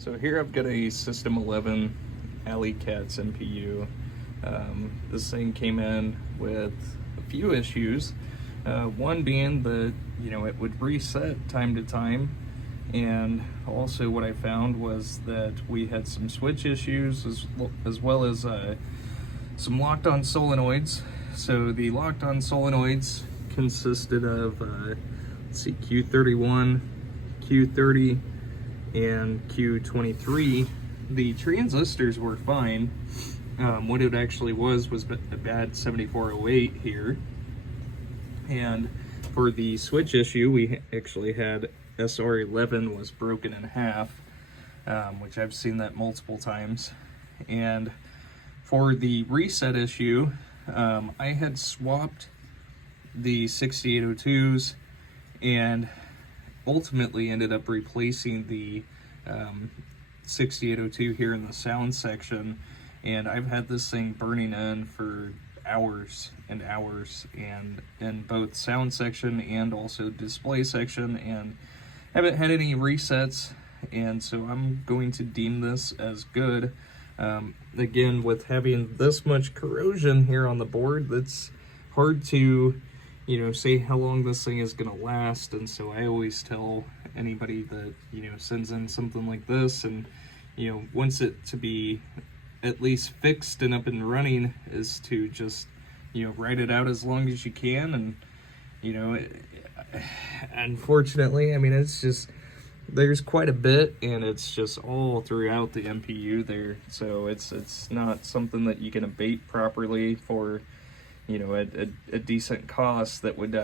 So here I've got a System 11 Alley Cats NPU. This thing came in with a few issues. One being that, it would reset time to time. And also what I found was that we had some switch issues as well as some locked-on solenoids. So the locked-on solenoids consisted of, let's see, Q31, Q30, and Q23. The transistors were fine. What it actually was a bad 7408 here. And for the switch issue, we actually had SR11 was broken in half, which I've seen that multiple times. And for the reset issue, I had swapped the 6802s and ultimately ended up replacing the 6802 here in the sound section, and I've had this thing burning in for hours and hours, and in both sound section and also display section, and haven't had any resets, and so I'm going to deem this as good. Again, with having this much corrosion here on the board, that's hard to say how long this thing is going to last. And so I always tell anybody that, sends in something like this and, wants it to be at least fixed and up and running, is to just, write it out as long as you can. And, unfortunately, I mean, it's just, there's quite a bit, and it's just all throughout the NPU there. So it's not something that you can abate properly for, a decent cost that would,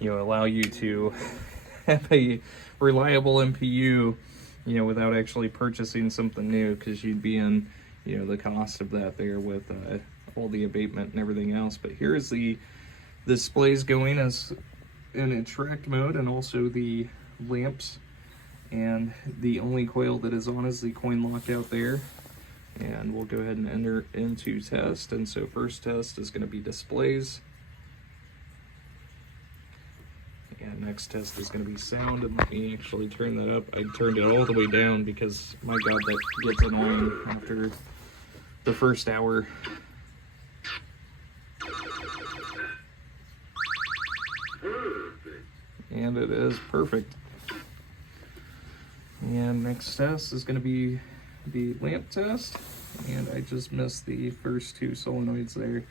allow you to have a reliable NPU, without actually purchasing something new, because you'd be in, the cost of that there with all the abatement and everything else. But here's the displays going as in attract mode, and also the lamps, and the only coil that is on is the coin lockout there. And we'll go ahead and enter into test. And so first test is going to be displays, and next test is going to be sound. And let me actually turn that up. I turned it all the way down because, my god, that gets annoying after the first hour. And it is perfect. And next test is going to be the lamp test, and I just missed the first two solenoids there.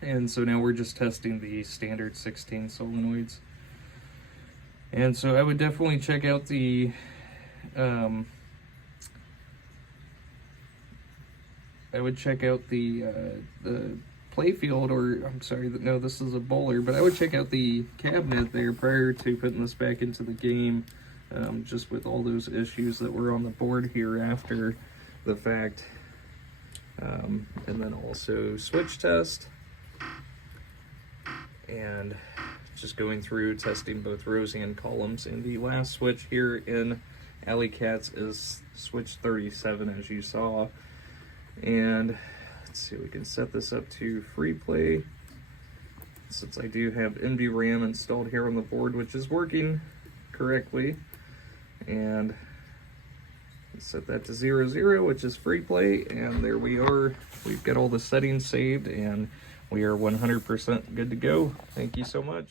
And so now we're just testing the standard 16 solenoids. And so I would definitely check out the playfield, or I'm sorry, no, this is a bowler, but I would check out the cabinet there prior to putting this back into the game, just with all those issues that were on the board here after the fact. And then also switch test, and just going through testing both rows and columns. And the last switch here in Alley Cats is switch 37, as you saw. And let's see, we can set this up to free play, since I do have NVRAM installed here on the board, which is working correctly. And set that to 00, which is free play, and there we are. We've got all the settings saved, and we are 100% good to go. Thank you so much.